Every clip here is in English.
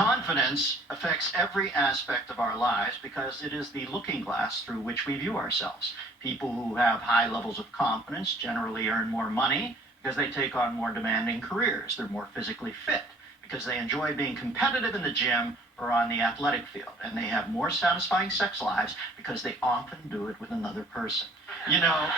Confidence affects every aspect of our lives because it is the looking glass through which we view ourselves. People who have high levels of confidence generally earn more money because they take on more demanding careers. They're more physically fit because they enjoy being competitive in the gym or on the athletic field. And they have more satisfying sex lives because they often do it with another person. You know,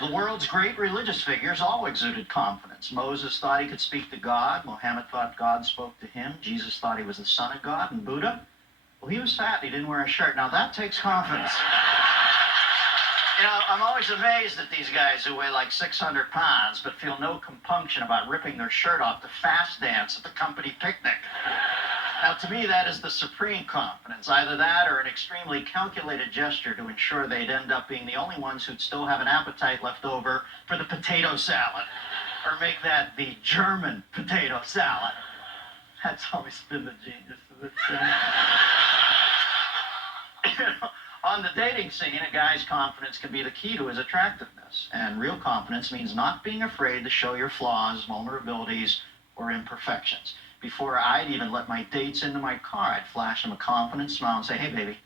the world's great religious figures all exuded confidence. Moses thought he could speak to God. Muhammad thought God spoke to him. Jesus thought he was the son of God. And Buddha, well, he was fat. He didn't wear a shirt. Now, that takes confidence. You know, I'm always amazed at these guys who weigh like 600 pounds but feel no compunction about ripping their shirt off to fast dance at the company picnic. Now, to me, that is the supreme confidence. Either that or an extremely calculated gesture to ensure they'd end up being the only ones who'd still have an appetite left over for the potato salad. Or make that the German potato salad. That's always been the genius of it. You know, on the dating scene, a guy's confidence can be the key to his attractiveness. And real confidence means not being afraid to show your flaws, vulnerabilities, or imperfections. Before I'd even let my dates into my car, I'd flash them a confident smile and say, hey, baby,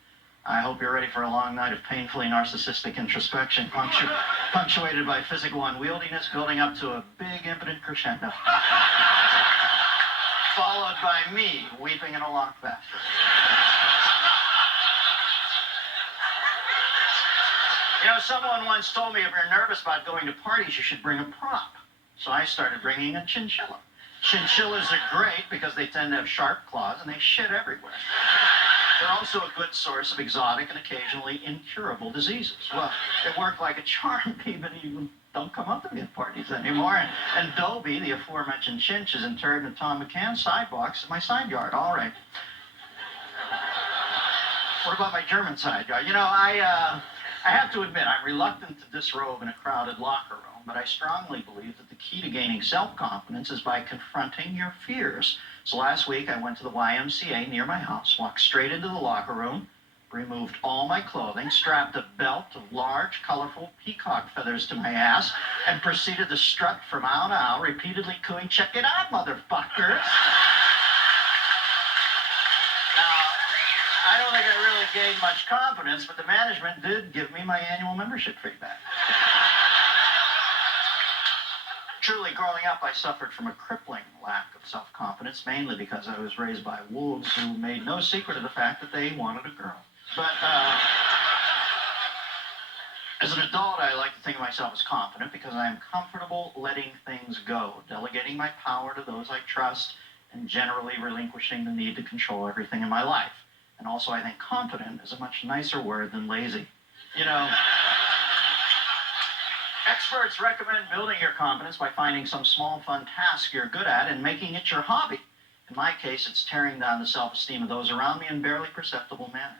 I hope you're ready for a long night of painfully narcissistic introspection, punctuated by physical unwieldiness, building up to a big, impotent crescendo. Followed by me, weeping in a locked bathroom. You know, someone once told me if you're nervous about going to parties, you should bring a prop. So I started bringing a chinchilla. Chinchillas are great because they tend to have sharp claws and they shit everywhere. They're also a good source of exotic and occasionally incurable diseases. Well, it worked like a charm. People even don't come up to me at parties anymore. And Dobie, the aforementioned chinch, is interred in Tom McCann's sidebox at my side yard. All right. What about my German side yard? You know, I have to admit, I'm reluctant to disrobe in a crowded locker room. But I strongly believe that the key to gaining self-confidence is by confronting your fears. So last week, I went to the YMCA near my house, walked straight into the locker room, removed all my clothing, strapped a belt of large, colorful peacock feathers to my ass, and proceeded to strut from aisle to aisle, repeatedly cooing, check it out, motherfuckers. Now, I don't think I really gained much confidence, but the management did give me my annual membership fee back. Truly, growing up, I suffered from a crippling lack of self-confidence, mainly because I was raised by wolves who made no secret of the fact that they wanted a girl. But as an adult, I like to think of myself as confident because I am comfortable letting things go, delegating my power to those I trust, and generally relinquishing the need to control everything in my life. And also, I think confident is a much nicer word than lazy. You know, experts recommend building your confidence by finding some small, fun task you're good at and making it your hobby. In my case, it's tearing down the self-esteem of those around me in barely perceptible manner.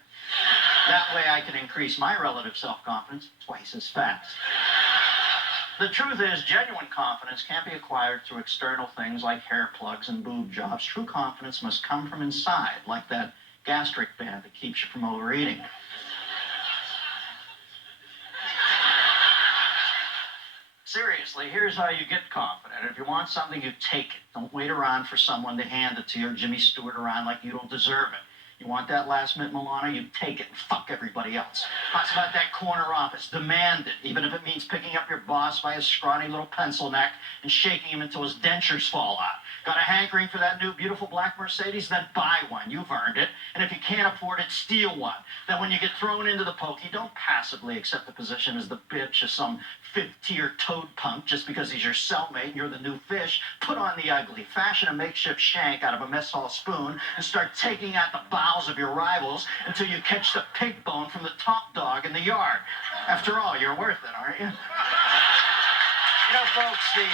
That way I can increase my relative self-confidence twice as fast. The truth is, genuine confidence can't be acquired through external things like hair plugs and boob jobs. True confidence must come from inside, like that gastric band that keeps you from overeating. Seriously, here's how you get confident. If you want something, you take it. Don't wait around for someone to hand it to you or Jimmy Stewart around like you don't deserve it. You want that last mint Milano, you take it and fuck everybody else. How's about that corner office? Demand it, even if it means picking up your boss by his scrawny little pencil neck and shaking him until his dentures fall out. Got a hankering for that new beautiful black Mercedes? Then buy one. You've earned it. And if you can't afford it, steal one. Then when you get thrown into the pokey, don't passively accept the position as the bitch of some fifth-tier toad punk just because he's your cellmate and you're the new fish. Put on the ugly, fashion a makeshift shank out of a mess hall spoon, and start taking out the bowels of your rivals until you catch the pig bone from the top dog in the yard. After all, you're worth it, aren't you? You know, folks, the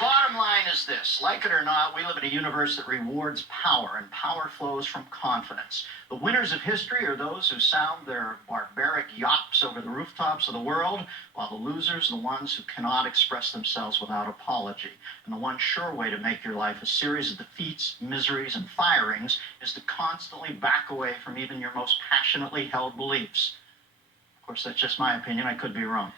bottom line is this. Like it or not, we live in a universe that rewards power, and power flows from confidence. The winners of history are those who sound their barbaric yops over the rooftops of the world, while the losers are the ones who cannot express themselves without apology. And the one sure way to make your life a series of defeats, miseries, and firings is to constantly back away from even your most passionately held beliefs. course, that's just my opinion. I could be wrong.